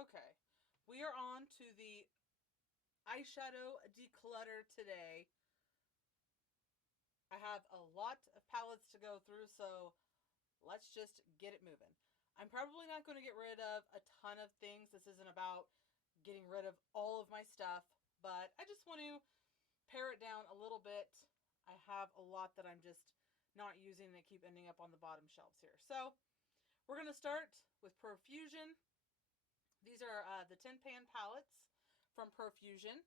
Okay, we are on to the eyeshadow declutter today. I have a lot of palettes to go through, so let's just get it moving. I'm probably not going to get rid of a ton of things. This isn't about getting rid of all of my stuff, but I just want to pare it down a little bit. I have a lot that I'm just not using that keep ending up on the bottom shelves here. So we're going to start with Profusion. These are the tin pan palettes from Profusion.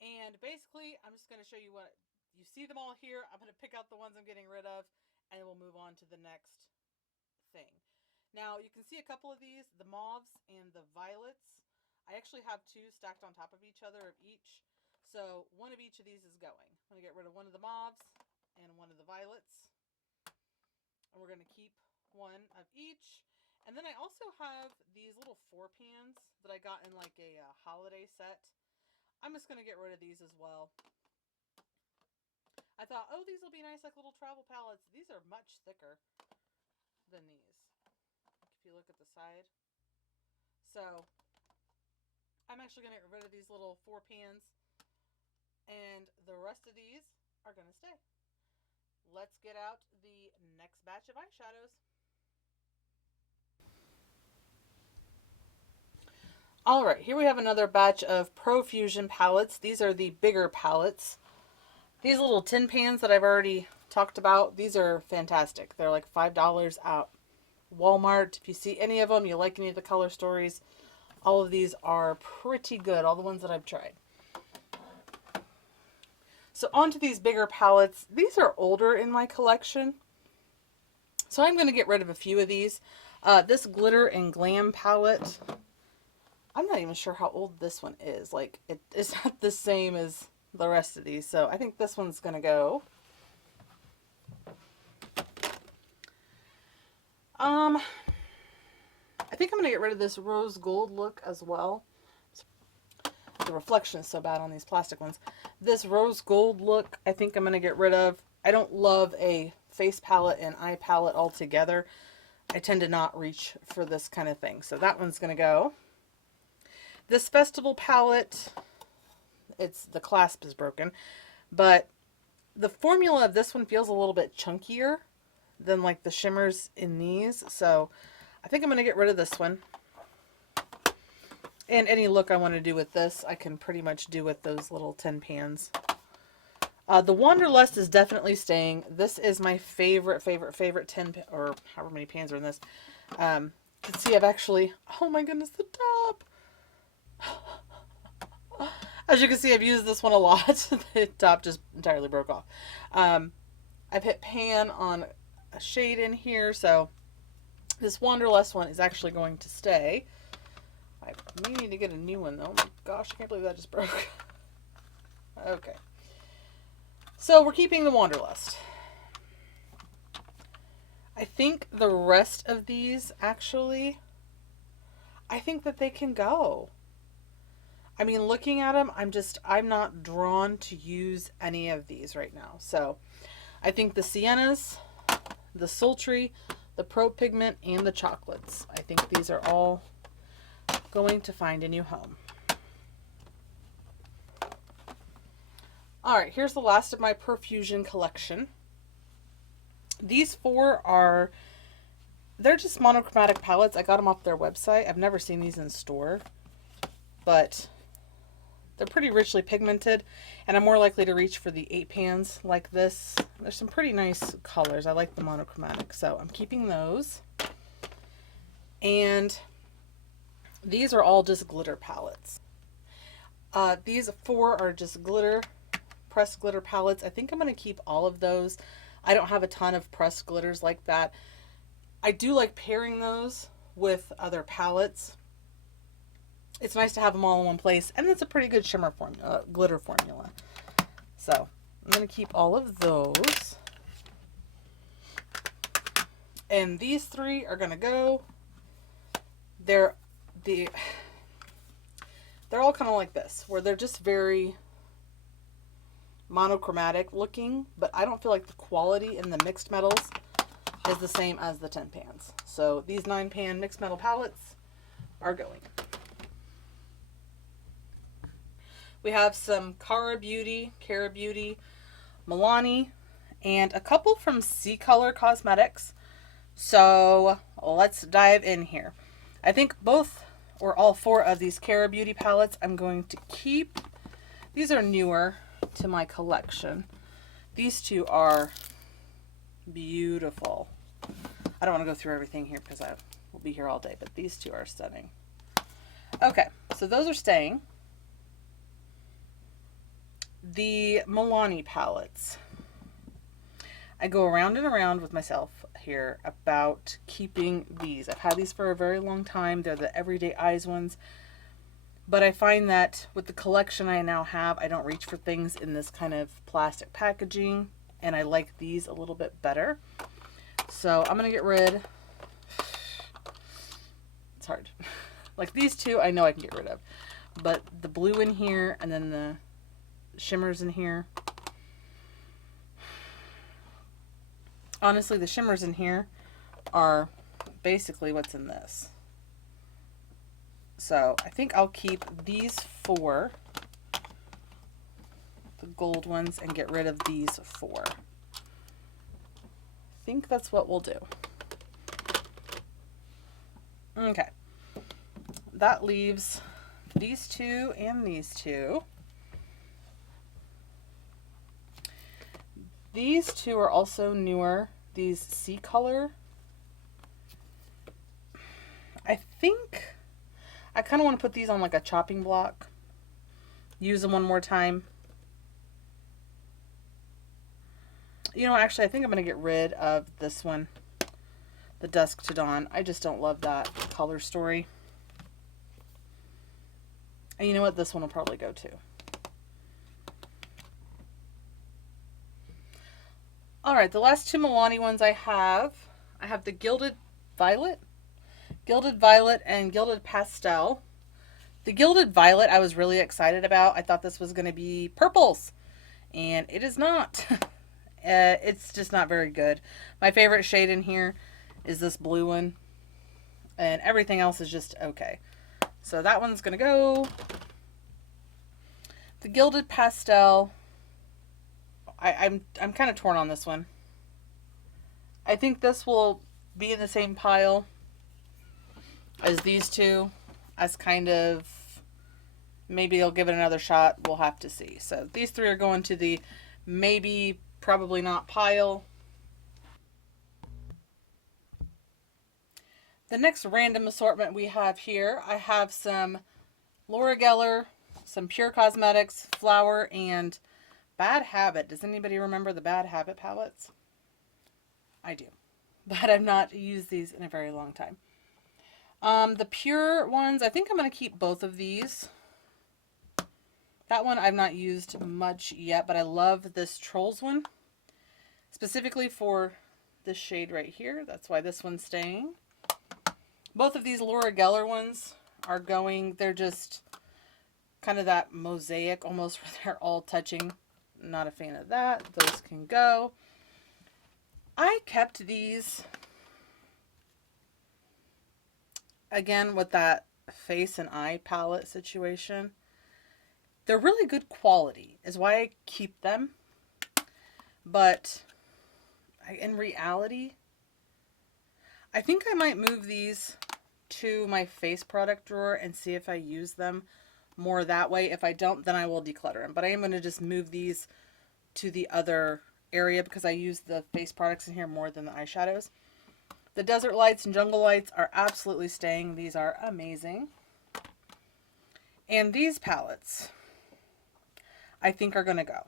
And basically, I'm just going to show you what you see them all here. I'm going to pick out the ones I'm getting rid of, and then we'll move on to the next thing. Now, you can see a couple of these, the mauves and the violets. I actually have two stacked on top of each other of each. So one of each of these is going. I'm going to get rid of one of the mauves and one of the violets. And we're going to keep one of each. And then I also have these little 4 pans that I got in like a holiday set. I'm just going to get rid of these as well. I thought, oh, these will be nice like little travel palettes. These are much thicker than these. If you look at the side. So I'm actually going to get rid of these little 4 pans. And the rest of these are going to stay. Let's get out the next batch of eyeshadows. Alright, here we have another batch of Profusion palettes. These are the bigger palettes. These little tin pans that I've already talked about, these are fantastic. They're like $5 at Walmart. If you see any of them, you like any of the color stories, all of these are pretty good, all the ones that I've tried. So onto these bigger palettes. These are older in my collection, so I'm going to get rid of a few of these. This Glitter and Glam palette, I'm not even sure how old this one is. Like, it is not the same as the rest of these. So I think this one's going to go. I think I'm going to get rid of this rose gold look as well. The reflection is so bad on these plastic ones. This rose gold look, I think I'm going to get rid of. I don't love a face palette and eye palette all together. I tend to not reach for this kind of thing. So that one's going to go. This festival palette, the clasp is broken, but the formula of this one feels a little bit chunkier than like the shimmers in these. So I think I'm going to get rid of this one. And any look I want to do with this, I can pretty much do with those little tin pans. The Wanderlust is definitely staying. This is my favorite tin, or however many pans are in this. You can see I've actually, oh my goodness, the top. As you can see, I've used this one a lot. The top just entirely broke off. I've hit pan on a shade in here, so this Wanderlust one is actually going to stay. I may need to get a new one though. Oh my gosh, I can't believe that just broke. Okay. So we're keeping the Wanderlust. I think the rest of these actually, I think that they can go. I mean, looking at them, I'm not drawn to use any of these right now. So I think the siennas, the sultry, the pro pigment, and the chocolates, I think these are all going to find a new home. All right, here's the last of my Profusion collection. These 4 they're just monochromatic palettes. I got them off their website. I've never seen these in store, but they're pretty richly pigmented, and I'm more likely to reach for the 8 pans like this. There's some pretty nice colors. I like the monochromatic, so I'm keeping those. And these are all just glitter palettes. These 4 are just glitter, pressed glitter palettes. I think I'm going to keep all of those. I don't have a ton of pressed glitters like that. I do like pairing those with other palettes. It's nice to have them all in one place, and it's a pretty good shimmer formula, glitter formula. So I'm going to keep all of those. And these 3 are going to go. They're all kind of like this, where they're just very monochromatic looking, but I don't feel like the quality in the mixed metals is the same as the tin pans. So these 9 pan mixed metal palettes are going. We have some Cara Beauty, Milani, and a couple from C-Color Cosmetics. So let's dive in here. I think both or all four of these Cara Beauty palettes I'm going to keep. These are newer to my collection. These two are beautiful. I don't want to go through everything here because I will be here all day, but these two are stunning. Okay, so those are staying. The Milani palettes. I go around and around with myself here about keeping these. I've had these for a very long time. They're the Everyday Eyes ones. But I find that with the collection I now have, I don't reach for things in this kind of plastic packaging. And I like these a little bit better. So I'm going to get rid. It's hard. Like these two, I know I can get rid of. But the blue in here and then the shimmers in here. Honestly, the shimmers in here are basically what's in this. So I think I'll keep these four, the gold ones, and get rid of these four. I think that's what we'll do. Okay. That leaves these two and these two. These two are also newer. These C-Color. I think I kind of want to put these on like a chopping block. Use them one more time. You know, actually, I think I'm going to get rid of this one. The Dusk to Dawn. I just don't love that color story. And you know what? This one will probably go too. Alright, the last two Milani ones I have the Gilded Violet and Gilded Pastel. The Gilded Violet I was really excited about. I thought this was going to be purples, and it is not. It's just not very good. My favorite shade in here is this blue one, and everything else is just okay. So that one's going to go. The Gilded Pastel, I'm kind of torn on this one. I think this will be in the same pile as these two, as kind of, maybe I'll give it another shot. We'll have to see. So these three are going to the maybe, probably not pile. The next random assortment we have here, I have some Laura Geller, some Pure Cosmetics, Flower, and Bad Habit. Does anybody remember the Bad Habit palettes? I do. But I've not used these in a very long time. The Pure ones, I think I'm going to keep both of these. That one I've not used much yet, but I love this Trolls one. Specifically for this shade right here. That's why this one's staying. Both of these Laura Geller ones are going, they're just kind of that mosaic almost where they're all touching. Not a fan of that. Those can go. I kept these, again, with that face and eye palette situation. They're really good quality, is why I keep them. But in reality, I think I might move these to my face product drawer and see if I use them more that way. If I don't, then I will declutter them. But I am going to just move these to the other area because I use the face products in here more than the eyeshadows. The Desert Lights and Jungle Lights are absolutely staying. These are amazing. And these palettes, I think, are going to go.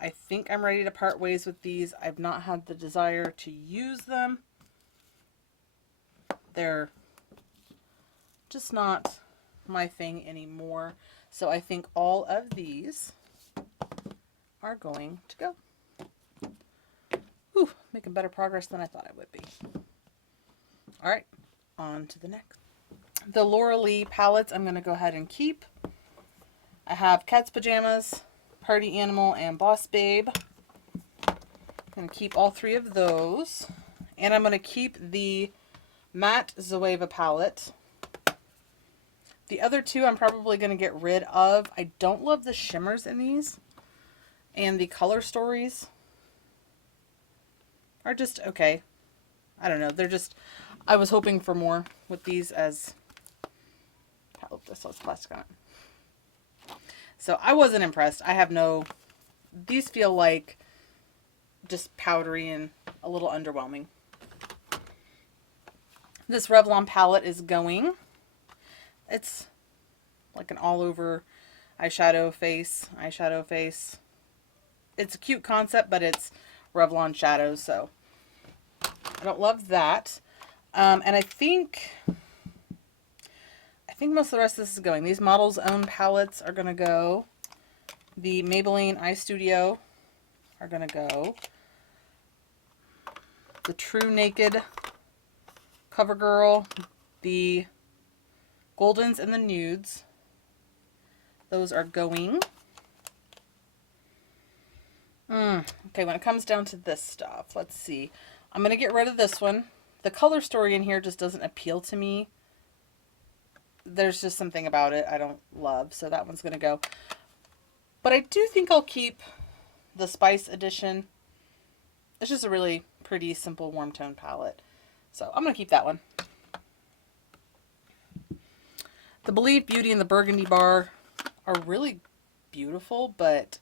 I think I'm ready to part ways with these. I've not had the desire to use them. They're just not my thing anymore. So I think all of these are going to go. Whew, making better progress than I thought I would be. All right, on to the next. The Laura Lee palettes I'm going to go ahead and keep. I have Cat's Pajamas, Party Animal, and Boss Babe. I'm going to keep all three of those. And I'm going to keep the Matte Zoeva palette. The other two I'm probably going to get rid of. I don't love the shimmers in these. And the color stories are just okay. I don't know. They're just, I was hoping for more with these as, oh, this has plastic on it. So I wasn't impressed. I have no, these feel like just powdery and a little underwhelming. This Revlon palette is going. It's like an all over eyeshadow face. It's a cute concept, but it's Revlon shadows, so I don't love that. And I think most of the rest of this is going. These Model's Own palettes are going to go. The Maybelline Eye Studio are going to go. The True Naked CoverGirl, the Goldens and the Nudes, those are going. Okay, when it comes down to this stuff, let's see. I'm going to get rid of this one. The color story in here just doesn't appeal to me. There's just something about it I don't love, so that one's going to go. But I do think I'll keep the Spice Edition. It's just a really pretty, simple, warm tone palette. So I'm going to keep that one. The Believe Beauty and the Burgundy Bar are really beautiful, but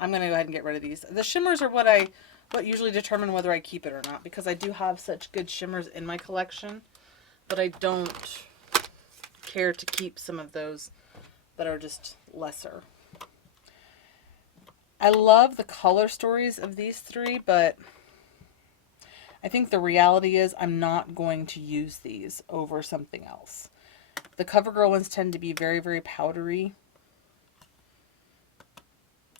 I'm going to go ahead and get rid of these. The shimmers are what usually determine whether I keep it or not, because I do have such good shimmers in my collection, but I don't care to keep some of those that are just lesser. I love the color stories of these three, but I think the reality is I'm not going to use these over something else. The CoverGirl ones tend to be very, very powdery.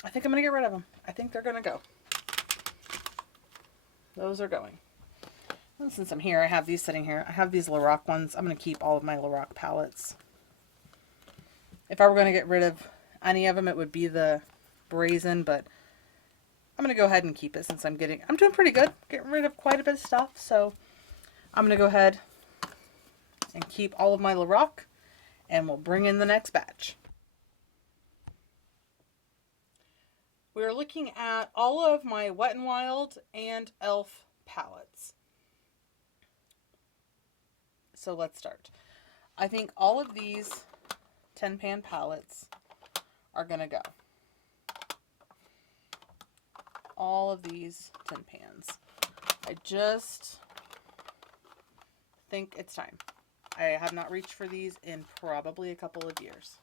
I think I'm going to get rid of them. I think they're going to go. Those are going. And since I'm here, I have these sitting here. I have these Lorac ones. I'm going to keep all of my Lorac palettes. If I were going to get rid of any of them, it would be the Brazen, but I'm going to go ahead and keep it since I'm doing pretty good. Getting rid of quite a bit of stuff, so I'm going to go ahead and keep all of my Lorac, and we'll bring in the next batch. We are looking at all of my Wet n Wild and e.l.f. palettes. So let's start. I think all of these 10-pan palettes are going to go. All of these 10 pans. I just think it's time. I have not reached for these in probably a couple of years.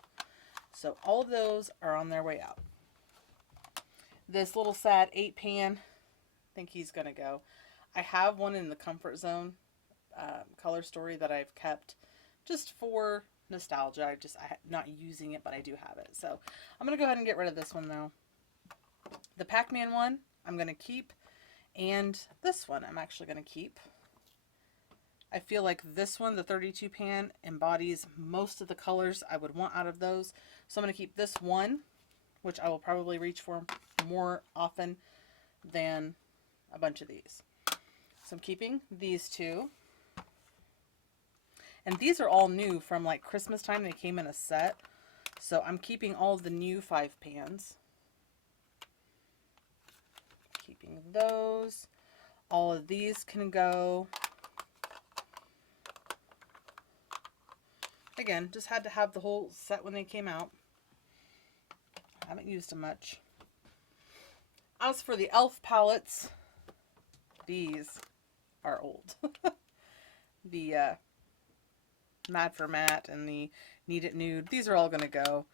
So all of those are on their way out. This little sad 8-pan, I think he's going to go. I have one in the Comfort Zone color story that I've kept just for nostalgia. I'm not using it, but I do have it. So I'm going to go ahead and get rid of this one though. The Pac-Man one I'm going to keep, and this one I'm actually going to keep. I feel like this one, the 32 pan, embodies most of the colors I would want out of those. So I'm going to keep this one, which I will probably reach for more often than a bunch of these. So I'm keeping these two. And these are all new from like Christmas time. They came in a set. So I'm keeping all of the new 5 pans. Keeping those. All of these can go. Again, just had to have the whole set when they came out. I haven't used them much. As for the e.l.f. palettes, these are old. The Mad for Matte and the Need It Nude, these are all going to go.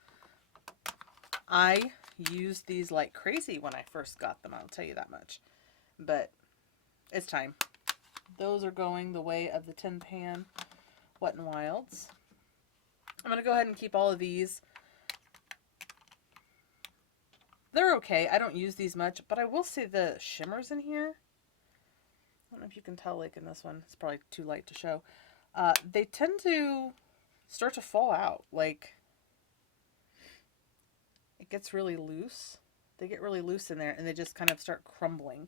I used these like crazy when I first got them, I'll tell you that much. But it's time. Those are going the way of the 10-pan Wet n Wilds. I'm going to go ahead and keep all of these. They're okay. I don't use these much, but I will say the shimmers in here, I don't know if you can tell, like in this one, it's probably too light to show. They tend to start to fall out. Like, it gets really loose. They get really loose in there, and they just kind of start crumbling.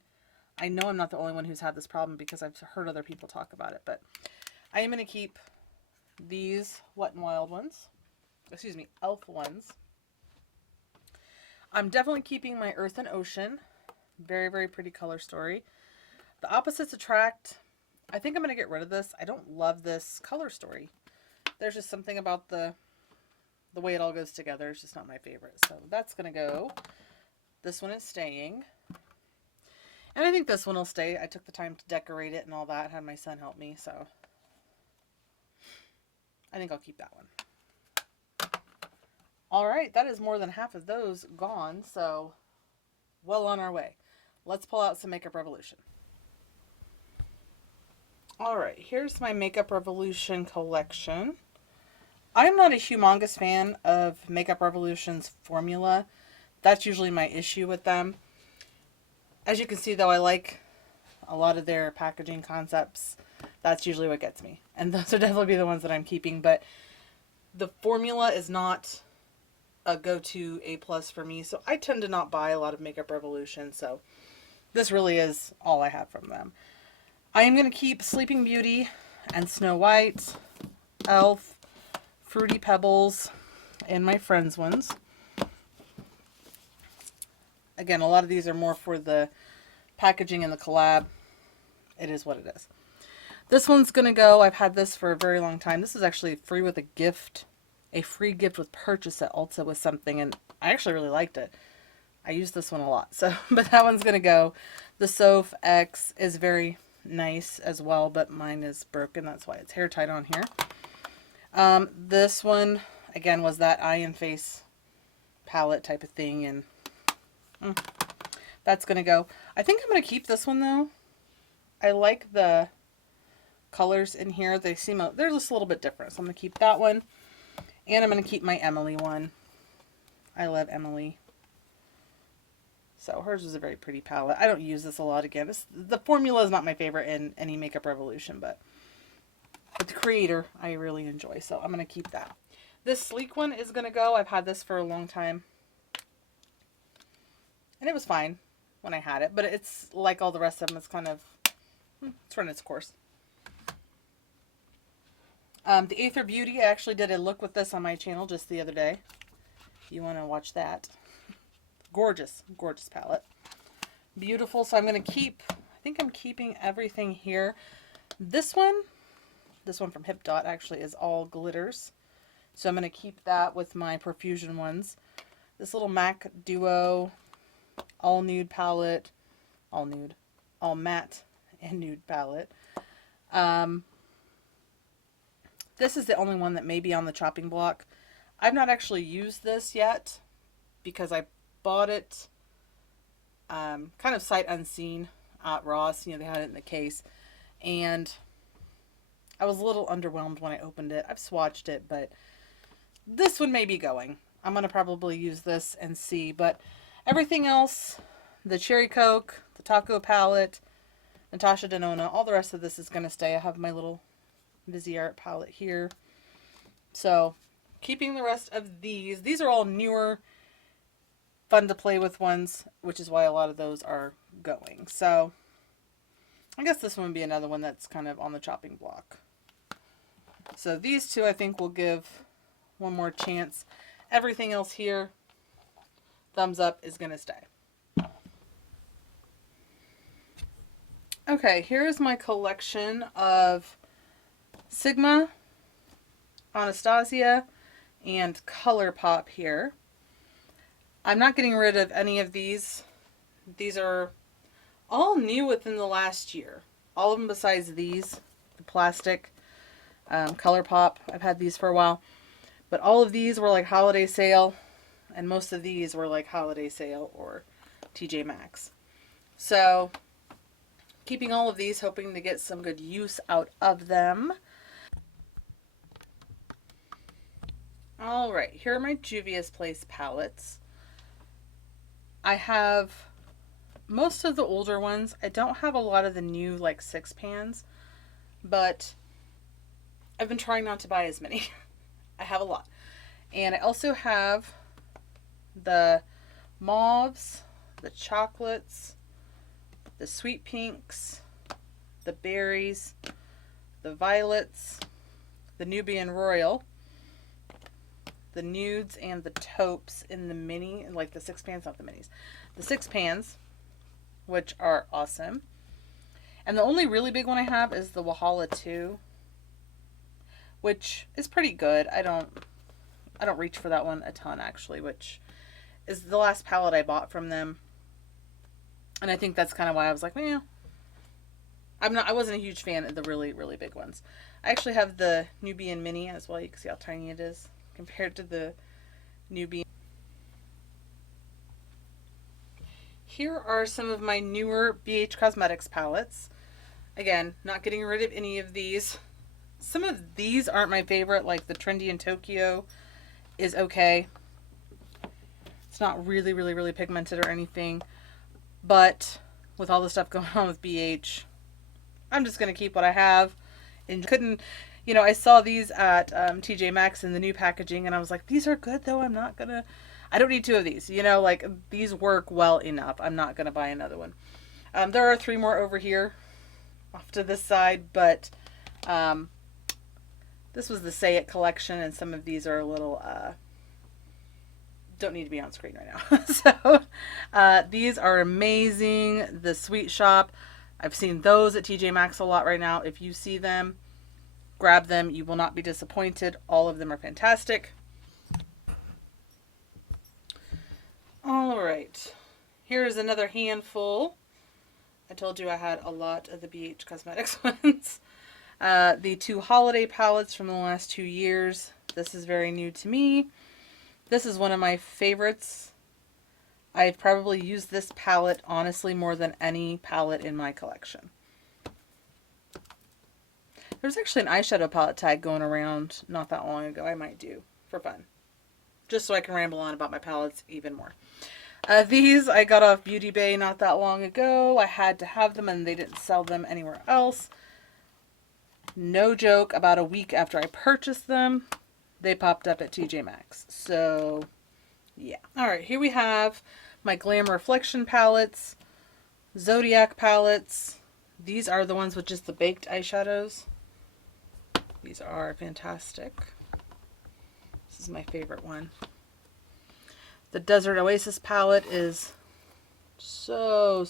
I know I'm not the only one who's had this problem because I've heard other people talk about it, but I am going to keep these Wet n Wild ones. Excuse me, Elf ones. I'm definitely keeping my Earth and Ocean. Very, very pretty color story. The Opposites Attract. I think I'm going to get rid of this. I don't love this color story. There's just something about the way it all goes together. It's just not my favorite. So that's going to go. This one is staying. And I think this one will stay. I took the time to decorate it and all that. Had my son help me. So I think I'll keep that one. All right. That is more than half of those gone. So well on our way. Let's pull out some Makeup Revolution. All right. Here's my Makeup Revolution collection. I'm not a humongous fan of Makeup Revolution's formula. That's usually my issue with them. As you can see, though, I like a lot of their packaging concepts. That's usually what gets me. And those will definitely be the ones that I'm keeping. But the formula is not a go-to A+ for me. So I tend to not buy a lot of Makeup Revolution. So this really is all I have from them. I am going to keep Sleeping Beauty and Snow White, Elf, Fruity Pebbles, and my friends' ones. Again, a lot of these are more for the packaging and the collab. It is what it is. This one's going to go. I've had this for a very long time. This is actually free with a gift. A free gift with purchase at Ulta with something. And I actually really liked it. I use this one a lot. So, but that one's going to go. The Soph X is very nice as well. But mine is broken. That's why it's hair tied on here. This one, again, was that eye and face palette type of thing. And that's going to go. I think I'm going to keep this one, though. I like the colors in here. They're just a little bit different. So I'm going to keep that one. And I'm going to keep my Emily one. I love Emily. So hers was a very pretty palette. I don't use this a lot again. The formula is not my favorite in any Makeup Revolution, but the creator I really enjoy. So I'm going to keep that. This sleek one is going to go. I've had this for a long time. And it was fine when I had it. But it's like all the rest of them. It's kind of, it's run its course. The Aether Beauty, I actually did a look with this on my channel just the other day. If you want to watch that. Gorgeous, gorgeous palette. Beautiful. So I'm going to keep, I think I'm keeping everything here. This one from Hip Dot actually is all glitters. So I'm going to keep that with my Profusion ones. This little MAC Duo all nude palette. All nude. All matte and nude palette. This is the only one that may be on the chopping block. I've not actually used this yet because I bought it kind of sight unseen at Ross. You know, they had it in the case. And I was a little underwhelmed when I opened it. I've swatched it, but this one may be going. I'm going to probably use this and see. But everything else, the Cherry Coke, the Taco palette, Natasha Denona, all the rest of this is going to stay. I have my little Viseart palette here. So, keeping the rest of these. These are all newer, fun to play with ones, which is why a lot of those are going. So, I guess this one would be another one that's kind of on the chopping block. So, these two I think will give one more chance. Everything else here, thumbs up, is going to stay. Okay, here's my collection of Sigma, Anastasia, and Colourpop here. I'm not getting rid of any of these. These are all new within the last year. All of them besides these, the plastic Colourpop. I've had these for a while. But all of these were like holiday sale. And most of these were like holiday sale or TJ Maxx. So, keeping all of these, hoping to get some good use out of them. Alright, here are my Juvia's Place palettes. I have most of the older ones. I don't have a lot of the new like 6 pans, but I've been trying not to buy as many. I have a lot. And I also have the mauves, the chocolates, the sweet pinks, the berries, the violets, the Nubian Royal, the nudes, and the taupes in the mini, like the 6 pans, not the minis. The 6 pans, which are awesome. And the only really big one I have is the Wahala 2, which is pretty good. I don't reach for that one a ton, actually, which is the last palette I bought from them. And I think that's kind of why I was like, well, I wasn't a huge fan of the really, really big ones. I actually have the Nubian Mini as well. You can see how tiny it is compared to the Nubian. Here are some of my newer BH Cosmetics palettes. Again, not getting rid of any of these. Some of these aren't my favorite, like the Trendy in Tokyo is okay. It's not really, really, really pigmented or anything. But with all the stuff going on with BH, I'm just going to keep what I have. And couldn't, you know, I saw these at TJ Maxx in the new packaging, and I was like, these are good though. I don't need 2 of these. You know, like these work well enough. I'm not going to buy another one. There are 3 more over here off to this side, but this was the Say It collection, and some of these are a little, don't need to be on screen right now. So these are amazing. The Sweet Shop, I've seen those at TJ Maxx a lot right now. If you see them, grab them. You will not be disappointed. All of them are fantastic. All right. Here's another handful. I told you I had a lot of the BH Cosmetics ones. The 2 holiday palettes from the last 2 years. This is very new to me. This is one of my favorites. I've probably used this palette, honestly, more than any palette in my collection. There's actually an eyeshadow palette tag going around not that long ago. I might do for fun. Just so I can ramble on about my palettes even more. These I got off Beauty Bay not that long ago. I had to have them and they didn't sell them anywhere else. No joke, about a week after I purchased them, they popped up at TJ Maxx. So, yeah. Alright, here we have my Glam Reflection palettes, Zodiac palettes. These are the ones with just the baked eyeshadows. These are fantastic. This is my favorite one. The Desert Oasis palette is so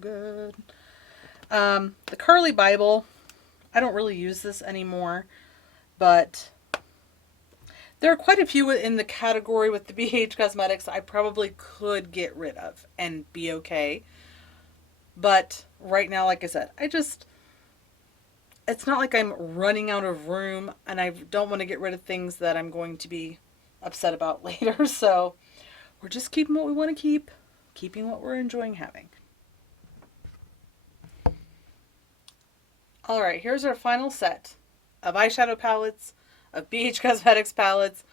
good. The Curly Bible, I don't really use this anymore, but there are quite a few in the category with the BH Cosmetics I probably could get rid of and be okay. But right now, like I said, it's not like I'm running out of room and I don't want to get rid of things that I'm going to be upset about later. So we're just keeping what we want to keep, keeping what we're enjoying having. All right, here's our final set of eyeshadow palettes, of BH Cosmetics palettes,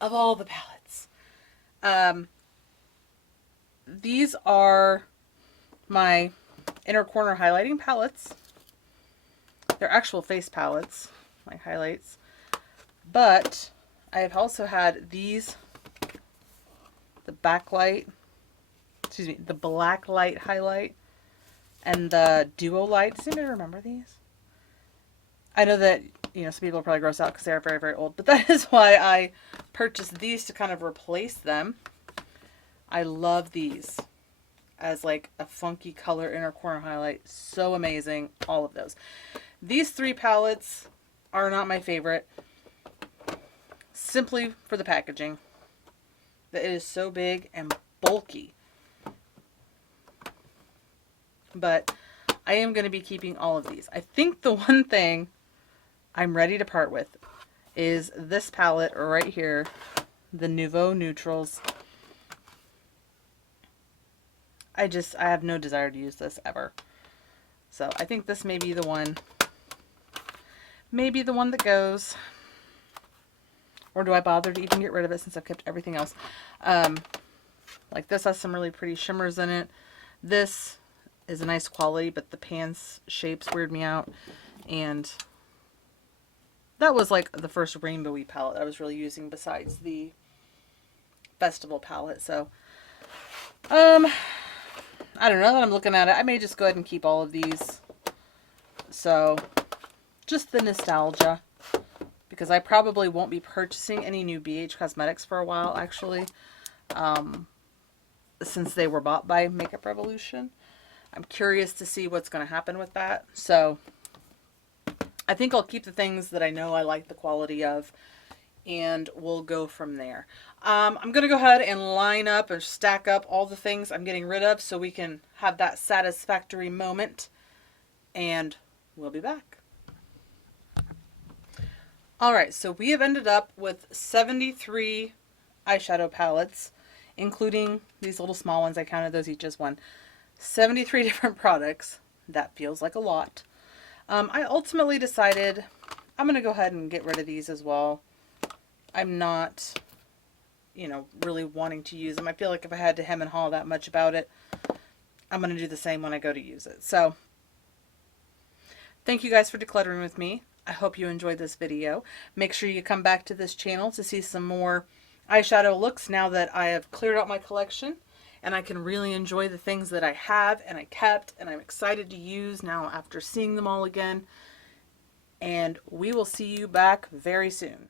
of all the palettes. These are my inner corner highlighting palettes. They're actual face palettes, my highlights. But I have also had these, the backlight, the black light highlight, and the duo light. Does anybody remember these? I know that, you know, some people are probably grossed out because they are very, very old, but that is why I purchased these to kind of replace them. I love these as like a funky color inner corner highlight. So amazing. All of those. These 3 palettes are not my favorite, simply for the packaging. It is so big and bulky. But I am going to be keeping all of these. I think the one thing I'm ready to part with is this palette right here, the Nouveau Neutrals. I have no desire to use this ever. So I think this may be the one. Maybe the one that goes. Or do I bother to even get rid of it since I've kept everything else? Like this has some really pretty shimmers in it. This is a nice quality, but the pan's shapes weird me out. And that was like the first rainbowy palette I was really using besides the festival palette. So, I don't know. Now that I'm looking at it, I may just go ahead and keep all of these. So, just the nostalgia because I probably won't be purchasing any new BH Cosmetics for a while, actually, since they were bought by Makeup Revolution. I'm curious to see what's going to happen with that. So I think I'll keep the things that I know I like the quality of, and we'll go from there. I'm going to go ahead and line up or stack up all the things I'm getting rid of so we can have that satisfactory moment, and we'll be back. Alright, so we have ended up with 73 eyeshadow palettes, including these little small ones. I counted those each as one. 73 different products. That feels like a lot. I ultimately decided I'm going to go ahead and get rid of these as well. I'm not, really wanting to use them. I feel like if I had to hem and haw that much about it, I'm going to do the same when I go to use it. So, thank you guys for decluttering with me. I hope you enjoyed this video. Make sure you come back to this channel to see some more eyeshadow looks now that I have cleared out my collection and I can really enjoy the things that I have and I kept and I'm excited to use now after seeing them all again. And we will see you back very soon.